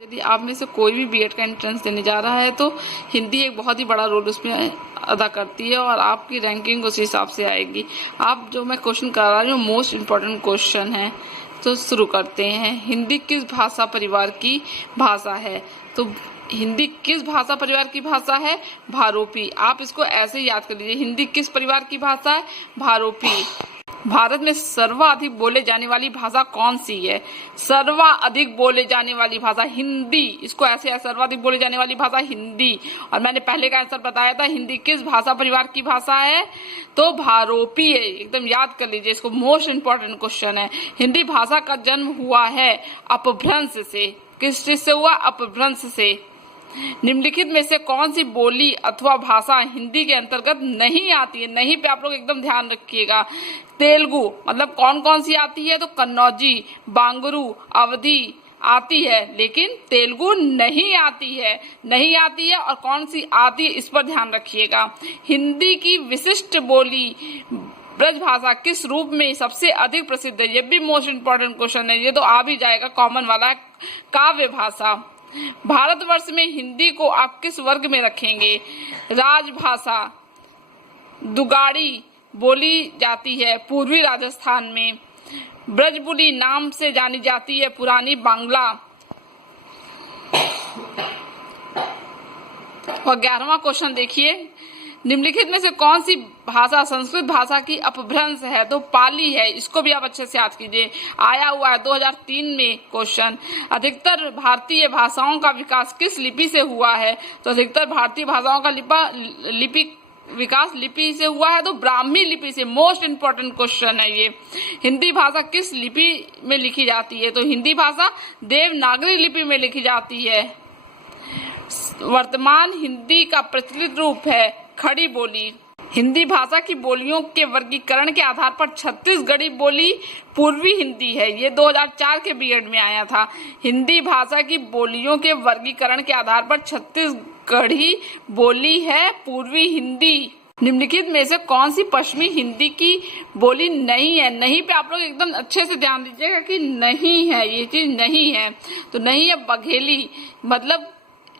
यदि आप में से कोई भी बीएड का एंट्रेंस देने जा रहा है तो हिंदी एक बहुत ही बड़ा रोल उसमें अदा करती है और आपकी रैंकिंग उस हिसाब से आएगी। आप जो मैं क्वेश्चन कर रही हूँ मोस्ट इम्पोर्टेंट क्वेश्चन है, तो शुरू करते हैं। हिंदी किस भाषा परिवार की भाषा है? तो हिंदी किस भाषा परिवार की भाषा है? भारोपी। आप इसको ऐसे ही याद कर लीजिए। हिंदी किस परिवार की भाषा है? भारोपी। भारत में सर्वाधिक बोले जाने वाली भाषा कौन सी है? सर्वाधिक बोले जाने वाली भाषा हिंदी। इसको ऐसे है, सर्वाधिक बोले जाने वाली भाषा हिंदी। और मैंने पहले का आंसर बताया था, हिंदी किस भाषा परिवार की भाषा है? तो भारोपी है। एकदम याद कर लीजिए इसको, मोस्ट इंपॉर्टेंट क्वेश्चन है। हिंदी भाषा का जन्म हुआ है अपभ्रंश से। किस चीज से हुआ? अपभ्रंश से। निम्नलिखित में से कौन सी बोली अथवा भाषा हिंदी के अंतर्गत नहीं आती है? नहीं पे आप लोग एकदम ध्यान रखिएगा। तेलुगु मतलब कौन कौन सी आती है? तो कन्नौजी, बांगरू, अवधी आती है, लेकिन तेलुगु नहीं आती है। नहीं आती है। और कौन सी आती है इस पर ध्यान रखिएगा। हिंदी की विशिष्ट बोली ब्रज भाषा किस रूप में सबसे अधिक प्रसिद्ध है? ये भी मोस्ट इंपॉर्टेंट क्वेश्चन है, ये तो आ भी जाएगा कॉमन वाला। काव्य भाषा। भारतवर्ष में हिंदी को आप किस वर्ग में रखेंगे? राजभाषा। दुगाड़ी बोली जाती है पूर्वी राजस्थान में। ब्रजबुली नाम से जानी जाती है पुरानी बांग्ला। और 11वां क्वेश्चन देखिए, निम्नलिखित में से कौन सी भाषा संस्कृत भाषा की अपभ्रंश है? तो पाली है। इसको भी आप अच्छे से याद कीजिए, आया हुआ है 2003 में क्वेश्चन। अधिकतर भारतीय भाषाओं का विकास किस लिपि से हुआ है? तो अधिकतर भारतीय भाषाओं का विकास लिपि से हुआ है, तो ब्राह्मी लिपि से। मोस्ट इंपॉर्टेंट क्वेश्चन है ये। हिंदी भाषा किस लिपि में लिखी जाती है? तो हिंदी भाषा देवनागरी लिपि में लिखी जाती है। वर्तमान हिंदी का प्रचलित रूप है खड़ी बोली। हिंदी भाषा की बोलियों के वर्गीकरण के आधार पर छत्तीसगढ़ी बोली पूर्वी हिंदी है। ये 2004 के बीएड में आया था। हिंदी भाषा की बोलियों के वर्गीकरण के आधार पर छत्तीसगढ़ी बोली है पूर्वी हिंदी। निम्नलिखित में से कौन सी पश्चिमी हिंदी की बोली नहीं है? नहीं पे आप लोग एकदम अच्छे से ध्यान दीजिएगा कि नहीं है, ये चीज नहीं है। तो नहीं है बघेली। मतलब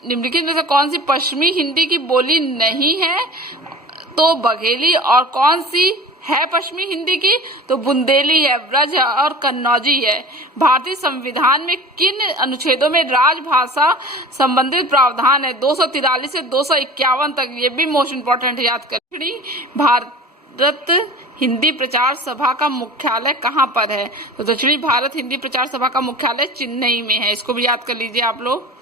निम्नलिखित में से कौन सी पश्चिमी हिंदी की बोली नहीं है? तो बघेली। और कौन सी है पश्चिमी हिंदी की? तो बुंदेली है, ब्रज है और कन्नौजी है। भारतीय संविधान में किन अनुच्छेदों में राजभाषा संबंधित प्रावधान है? 243 से 251 तक। ये भी मोस्ट इंपॉर्टेंट है, याद करें। भारत हिंदी प्रचार सभा का मुख्यालय कहाँ पर है? तो दक्षिणी भारत हिंदी प्रचार सभा का मुख्यालय चेन्नई में है। इसको भी याद कर लीजिए आप लोग।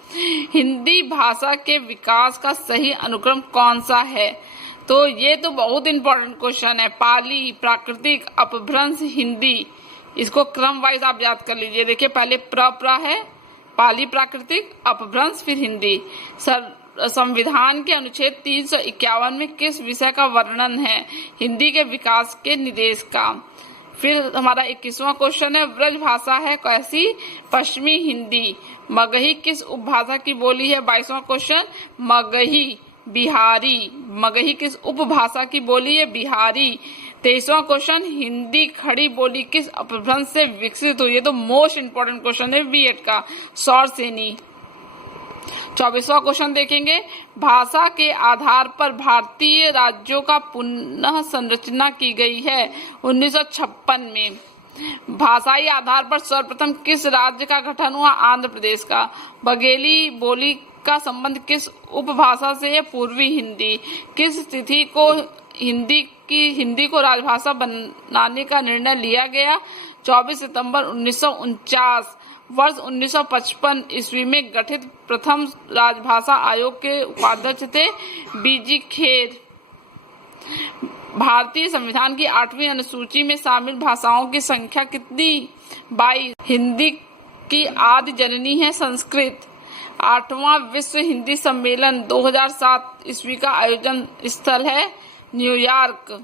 हिंदी भाषा के विकास का सही अनुक्रम कौन सा है? तो ये तो बहुत इंपॉर्टेंट क्वेश्चन है। पाली, प्राकृतिक, अपभ्रंश, हिंदी। इसको क्रम वाइज आप याद कर लीजिए। देखिए पहले प्र है, पाली, प्राकृतिक, अपभ्रंश, फिर हिंदी। संविधान के अनुच्छेद 351 में किस विषय का वर्णन है? हिंदी के विकास के निर्देश का। फिर हमारा 21वां क्वेश्चन है, ब्रज भाषा है कैसी? पश्चिमी हिंदी। मगही किस उपभाषा की बोली है? 22वां क्वेश्चन, मगही बिहारी। मगही किस उपभाषा की बोली है? बिहारी। 23वां क्वेश्चन, हिंदी खड़ी बोली किस अपभ्रंश से विकसित हुई है? तो मोस्ट इंपॉर्टेंट क्वेश्चन है बीएड का, सौरसेनी। 24वां क्वेश्चन देखेंगे, भाषा के आधार पर भारतीय राज्यों का पुनः संरचना की गई है 1956 में। भाषाई आधार पर सर्वप्रथम किस राज्य का गठन हुआ? आंध्र प्रदेश का। बघेली बोली का संबंध किस उपभाषा से है? पूर्वी हिंदी। किस तिथि को हिंदी को राजभाषा बनाने का निर्णय लिया गया? 24 सितंबर 1949। वर्ष 1955 ईस्वी में गठित प्रथम राजभाषा आयोग के उपाध्यक्ष थे बीजी खेर। भारतीय संविधान की 8वीं अनुसूची में शामिल भाषाओं की संख्या कितनी? 22। हिंदी की आदि जननी है संस्कृत। 8वां विश्व हिंदी सम्मेलन 2007 ईस्वी का आयोजन स्थल है न्यूयॉर्क।